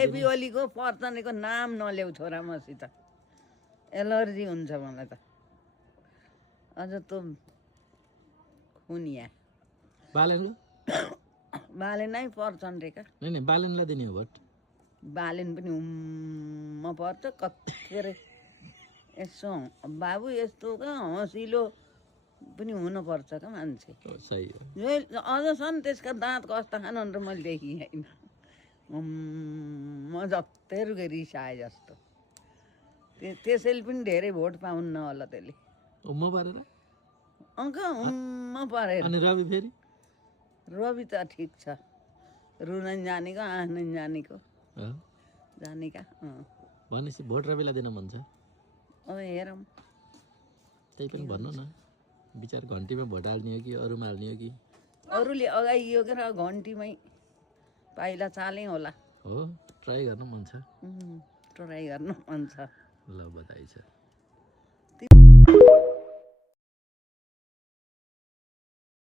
AP ओलीको पर्चनेको नाम नल्याउ छोरा मसित एलर्जी हुन्छ मलाई त अझ त खुनिया बालेनको बालेनै पर्छन् रे का नहीं बालेनलाई दिने हो भोट बालेन पनि उम्म पर्छ कतिखेर यसो बाबु यस्तो क्या हँसिलो पनि हुनुपर्छ क्या मान्छे सही हो अझ छन् त्यसका दाँत कस्ता खानु मैले देखिँ होइन म जत्तै रिसाए जस्तो त्यसैले पनि धेरै भोट पाउन्न होला त्यसले उम्म पारेर अङ्क उम्म परेर अनि रवि फेरि रवि त ठिक छ रुनै जानेको हाँस्नै जानेको हो जानेका भनेपछि भोट रविलाई दिन मन छ अब हेरौँ त्यही पनि भन्नु न विचार घन्टीमा भोट हाल्ने हो कि अरूमा हाल्ने हो कि अरूले अगाइयो के र घन्टीमै पाइला चालै होला हो ट्राई गर्नु मन छ ट्राई गर्नु मन छ ल बधाई छ